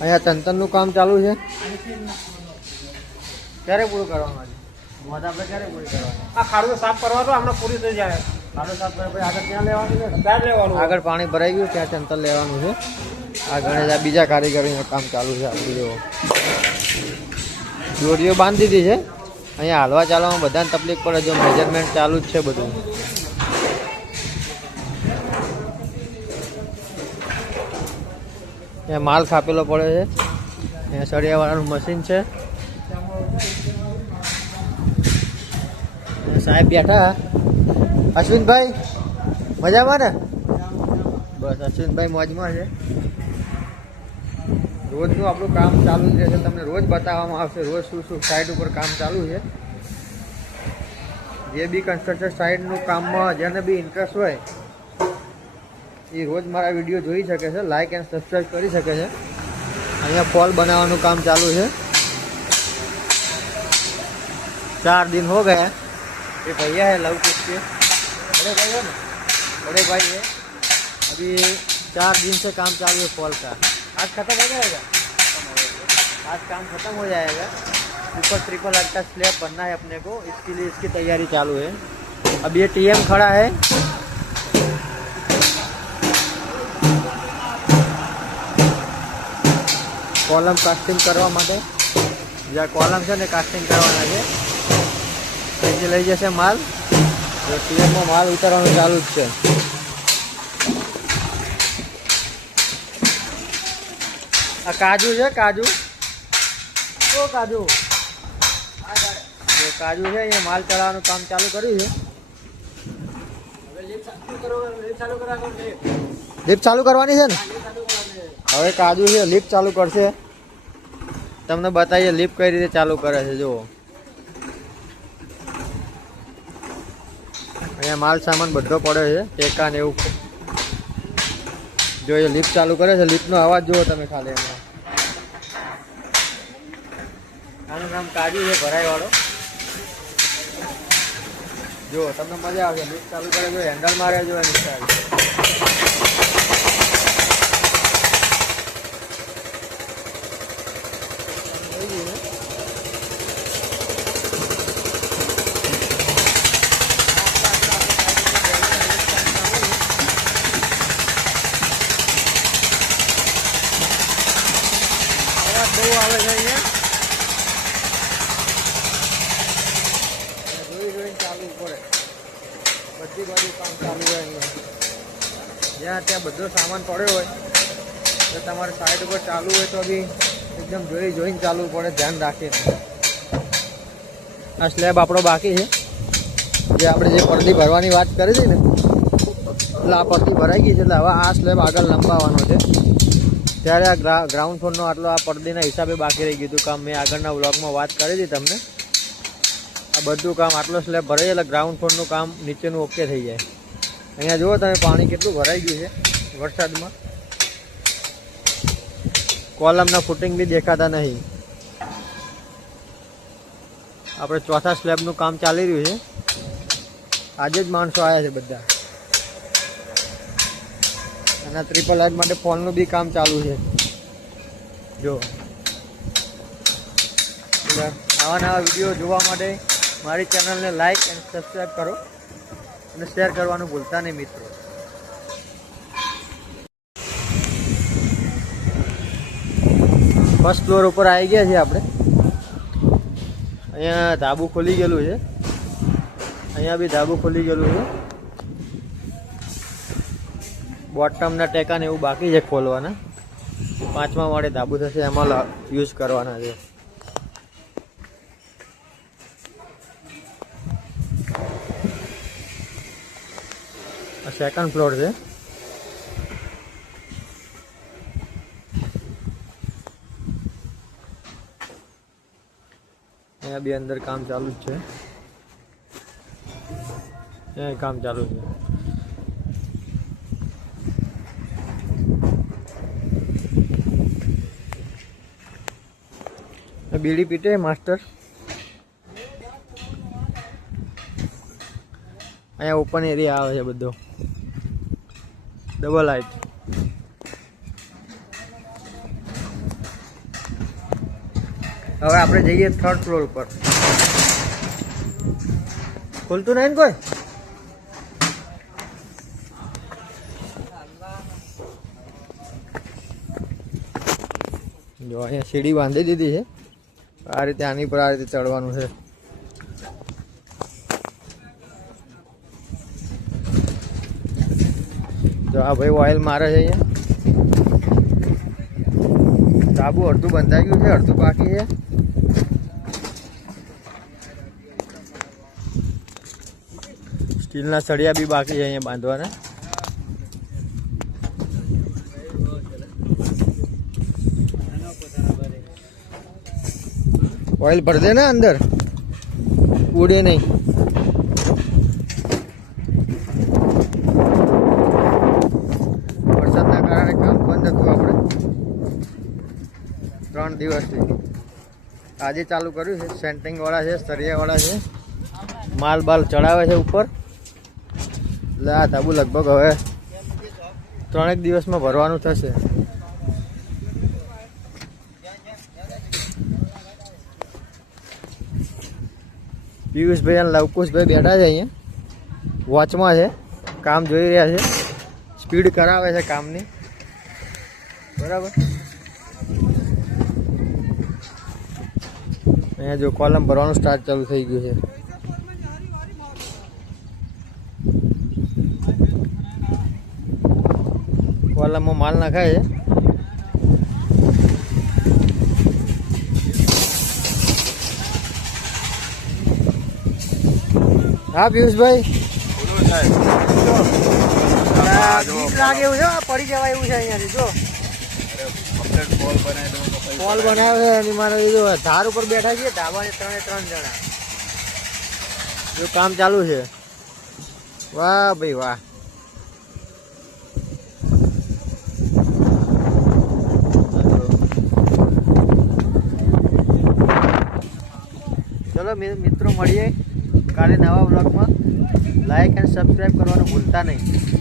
અહીંયા તંતરનું કામ ચાલુ છે. ક્યારે પૂરું કરવાનું આજે? મોત આપણે ક્યારે પૂરી કરવાની? આ ખાડું સાફ કરવાનો હમણાં પૂરી થઈ જાય. ખાડું સાફ કર્યા પછી આગળ ક્યાં લેવાનું છે? ત્યાં જ લેવાનું. આગળ પાણી ભરાઈ ગયું ત્યાં તંતર લેવાનું છે. આ ગણેશ આ બીજા કારીગરોનું કામ ચાલુ છે. આપણું જો દોરીઓ બાંધી દીધી છે. અહીંયા હાલવા ચાલવામાં બધાને તકલીફ પડે. જો મેજરમેન્ટ ચાલુ જ છે બધું. ત્યાં માલ કાપેલો પડે છે. અહીંયા સળિયાવાળાનું મશીન છે. સાહેબ બેઠા. અશ્વિનભાઈ મજામાં ને? બસ અશ્વિનભાઈ મોજમાં છે. રોજનું આપણું કામ ચાલુ જ રહેશે. તમને રોજ બતાવવામાં આવશે રોજ શું શું સાઇડ ઉપર કામ ચાલુ છે. જે બી કન્સ્ટ્રક્શન સાઇડનું કામમાં જેને બી ઇન્ટરેસ્ટ હોય એ રોજ મારા વિડીયો જોઈ શકે છે. લાઇક એન્ડ સબસ્ક્રાઈબ કરી શકે છે. અહીંયા ફોલ બનાવવાનું કામ ચાલુ છે. 4 दिन हो गए. ये भैया है लव कुछ के बड़े भाई हो ना, बड़े भाई है. अभी 4 दिन से काम चालू है फॉल का. आज खत्म हो जाएगा. आज काम खत्म हो जाएगा. ऊपर ट्रिपल आर्ट का स्लैब बनना है अपने को. इसके लिए इसकी तैयारी चालू है. अब ये टीएम खड़ा है. કોલમ કાસ્ટિંગ કરવા માટે જ્યાં કોલમ છે ને કાસ્ટિંગ કરવાના છે. અહીંથી લઈ જશે માલ. ટીએમમાં માલ ઉતારવાનું ચાલુ જ છે. આ કાજુ છે. કાજુ ઓ કાજુ જે કાજુ છે અહીંયા માલ ચડાવવાનું કામ ચાલુ કર્યું છે. લિફ્ટ ચાલુ કરવાની છે ને. હવે કાજુ છે લિફ્ટ ચાલુ કરશે. તમને બતાવીએ લિફ્ટ કઈ રીતે ચાલુ કરે છે. જુઓ અહીંયા માલ સામાન બધો પડે છે. ટેકા ને એવું. જો એ લિફ્ટ ચાલુ કરે છે. લિફ્ટનો અવાજ જુઓ તમે ખાલી. એમાં આનું નામ કાજુ છે ભરાઈ વાળો. જો તમને મજા આવશે. લિફ્ટ ચાલુ કરે જો હેન્ડલ મારે જો નીચે આવી. બહુ આવે છે અહીંયા. જોઈ જોઈને ચાલુ પડે. બધી બાજુ કામ ચાલુ હોય અહીંયા. જ્યાં ત્યાં બધો સામાન પડ્યો હોય તો તમારે સાઈડ ઉપર ચાલુ હોય તો બી એકદમ જોઈને ચાલવું પડે. ધ્યાન રાખીને. આ સ્લેબ આપણો બાકી છે. જે આપણે જે પડદી ભરવાની વાત કરી હતી ને એટલે આ પડદી ભરાઈ ગઈ છે. એટલે હવે આ સ્લેબ આગળ લંબાવવાનો છે. ત્યારે આ ગ્રાઉન્ડ ફ્લોરનો આટલો આ પડદીના હિસાબે બાકી રહી ગયું હતું કામ. મેં આગળના વ્લોગમાં વાત કરી હતી તમને. આ બધું કામ આટલો સ્લેબ ભરાઈ એટલે ગ્રાઉન્ડ ફ્લોરનું કામ નીચેનું ઓકે થઈ જાય. અહીંયા જુઓ તમે પાણી કેટલું ભરાઈ ગયું છે વરસાદમાં. કોલમના ફૂટિંગ બી દેખાતા નહીં. આપણે ચોથા સ્લેબનું કામ ચાલી રહ્યું છે. આજે જ માણસો આવ્યા છે બધા. અને ટ્રિપલ આર્ટ માટે ફોનનું બી કામ ચાલુ છે. જો આવા નવા વિડીયો જોવા માટે મારી ચેનલને લાઈક એન્ડ સબસ્ક્રાઈબ કરો અને શેર કરવાનું ભૂલતા નહીં મિત્રો. ફર્સ્ટ ફ્લોર ઉપર આવી ગયા છીએ આપણે. અહીંયા ધાબુ ખોલી ગયેલું છે. અહીંયા બી ધાબુ ખોલી ગયેલું છે. બોટમના ટેકા ને એવું બાકી છે ખોલવાના. 5મા માળે ધાબુ થશે. એમાં યુઝ કરવાના છે. આ સેકન્ડ ફ્લોર છે. અહીંયા બી અંદર કામ ચાલુ જ છે. અહીંયા કામ ચાલુ છે. બીડી પીટે માસ્ટર. અહીંયા ઓપન એરિયા આવે છે બધો. Double height. હવે આપણે જઈએ 3rd ફ્લોર ઉપર. ખુલતું નહીં ને કોઈ? જો અહીંયા સીડી બાંધી દીધી છે. આ રીતે આની પર આ રીતે ચડવાનું છે. જો આ ભાઈ ઓઇલ મારે છે અહીંયા. સાબુ અડધું બંધાઈ ગયું છે, અડધું બાકી છે. સ્ટીલના સળિયા બી બાકી છે અહીંયા બાંધવાના. ઓઇલ ભર દે ને અંદર, ઉડે નહીં. વરસાદના કારણે કામ બંધ હતું આપણે 3 દિવસથી. આજે ચાલુ કર્યું છે. સેન્ટિંગ વાળા છે, સરિયા વાળા છે, માલ બાલ ચડાવે છે ઉપર. એટલે આ ધાબુ લગભગ હવે 3 દિવસમાં ભરવાનું થશે. પિયુષભાઈ અને લવકુશભાઈ બેઠા છે અહીંયા, વોચમાં છે, કામ જોઈ રહ્યા છે, સ્પીડ કરાવે છે કામની. બરાબર. અહીંયા જો કોલમ ભરવાનું સ્ટાર્ટ ચાલુ થઈ ગયું છે. કોલમમાં માલ નાખાય છે. હા પિયુષભાઈ, લાગે એવું છે, પડી જવાય એવું છે અહીંયાથી. જો પોલ બનાવ્યો છે અને મારે જો ધાર ઉપર બેઠા છીએ, ધાબાને 3 જણા. જો કામ ચાલુ છે. વાહ ભાઈ વાહ. ચલો મિત્રો, મળીએ કાલે નવા બ્લોગમાં. લાઈક અને સબસ્ક્રાઈબ કરવાનું ભૂલતા નહીં.